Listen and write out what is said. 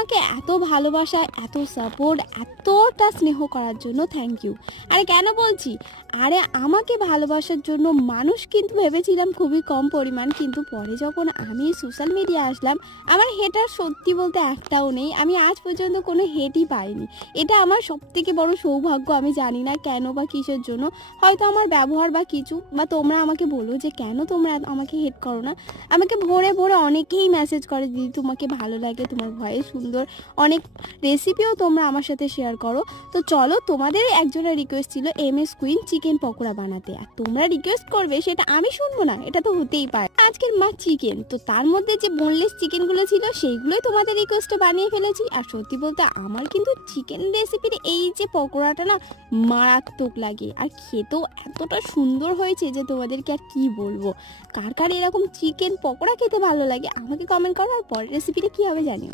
আমাকে এত ভালোবাসা, এত সাপোর্ট, এতটা স্নেহ করার জন্য থ্যাংক ইউ। আরে কেন বলছি, আরে আমাকে ভালোবাসার জন্য মানুষ কিন্তু ভেবেছিলাম খুবই কম পরিমাণ, কিন্তু পরে যখন আমি সোশ্যাল মিডিয়া আসলাম আমার হেটার সত্যি বলতে একটাও নেই। আমি আজ পর্যন্ত কোনো হেটই পাইনি। এটা আমার সবথেকে বড় সৌভাগ্য। আমি জানি না কেন বা কিসের জন্য, হয়তো আমার ব্যবহার বা কিছু, বা তোমরা আমাকে বলো যে কেন তোমরা আমাকে হেট করো না। আমাকে ভোরে ভোরে অনেকেই মেসেজ করে, দিদি তোমাকে ভালো লাগে, তোমার ভয়েস সুন্দর, অনেক রেসিপিও তোমরা আমার সাথে শেয়ার করো। তো চলো, তোমাদের একজনের রিকোয়েস্ট ছিল MS কুইন চিকেন পকোড়া বানাতে, আর তোমরা রিকোয়েস্ট করবে সেটা আমি শুনবো না, এটা তো হতেই পারে। আজকের মা চিকেন, তো তার মধ্যে যে বোনলেস চিকেনগুলো ছিল সেইগুলোই তোমাদের রিকোয়েস্টে বানিয়ে ফেলেছি। আর সত্যি বলতে আমার কিন্তু চিকেন রেসিপির এই যে পকোড়াটা না মারাত্মক লাগে, আর খেতেও এতটা সুন্দর হয়েছে যে তোমাদেরকে আর কি বলবো। কার কার এরকম চিকেন পকোড়া খেতে ভালো লাগে আমাকে কমেন্ট করো, আর পরের রেসিপিটা কী হবে জানি।